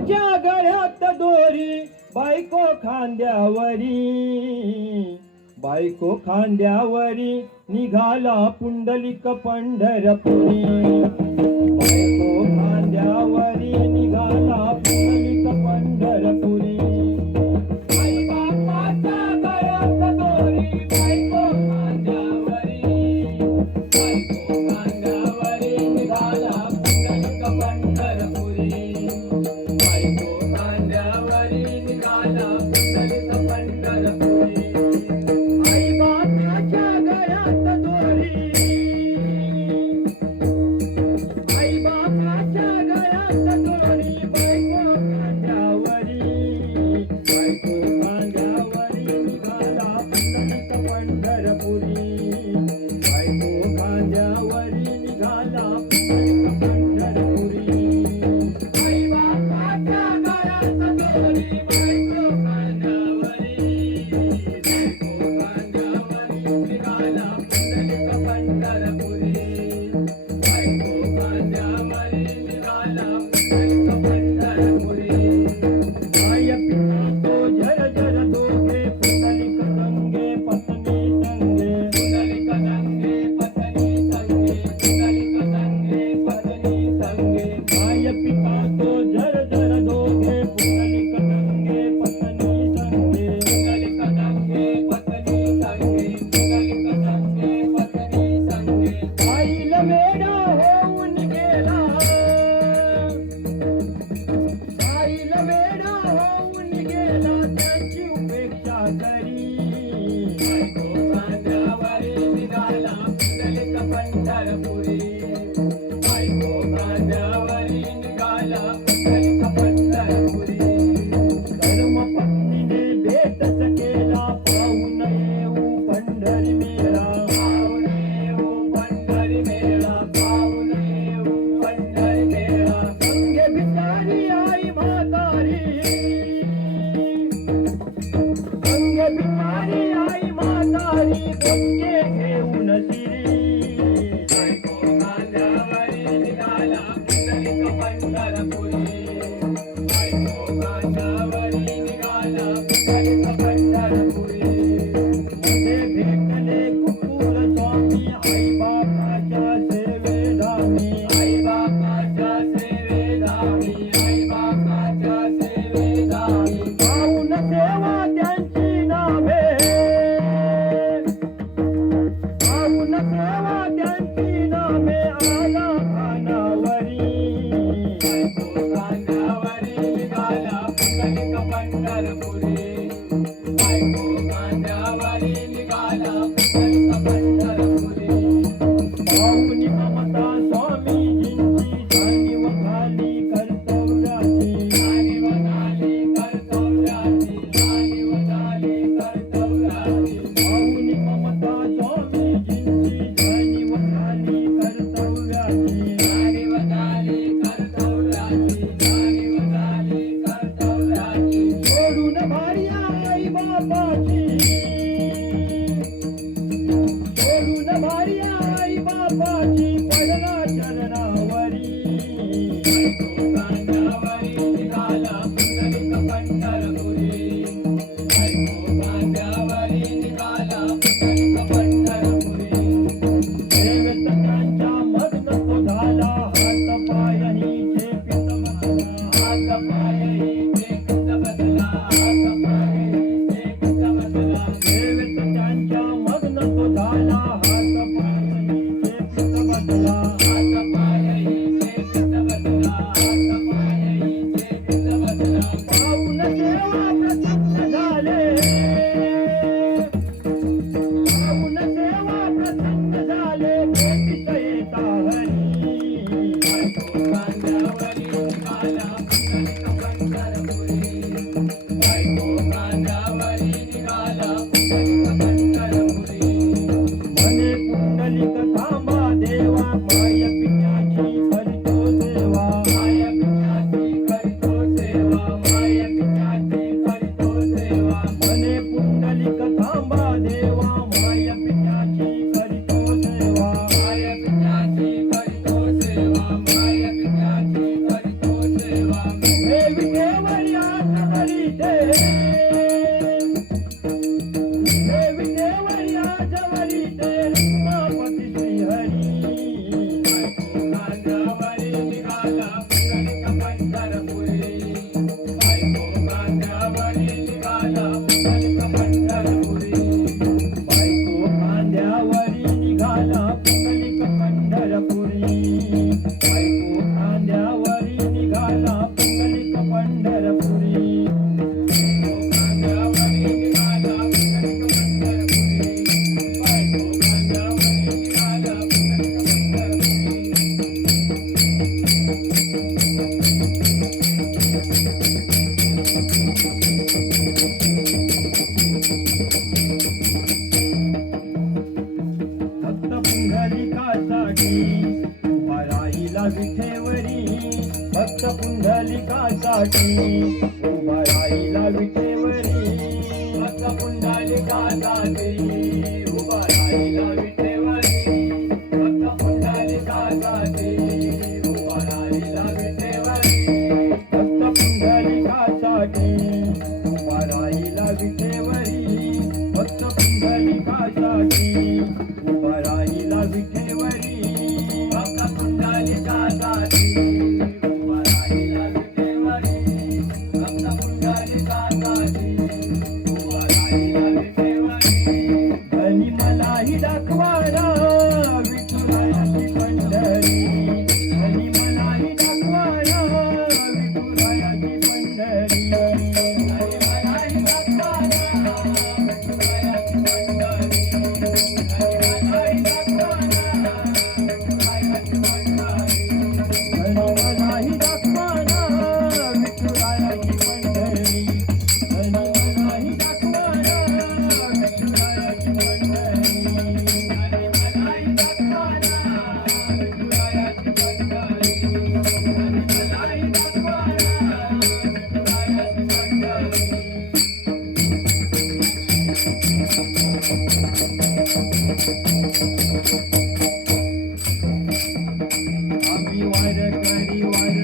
नवऱ्याच्या गळ्यात दोरी बायको खांद्यावरी. बायको खांद्यावरी निघाला पुंडलिक पंढरपुरी. बायको खांद्यावरी निघाला Thank you. विटेवरी भक्त पुंडलिकासाठी उभा राहिला विटेवरी भक्त पुंडलिकासाठी उभा राहिला wide, Why wide.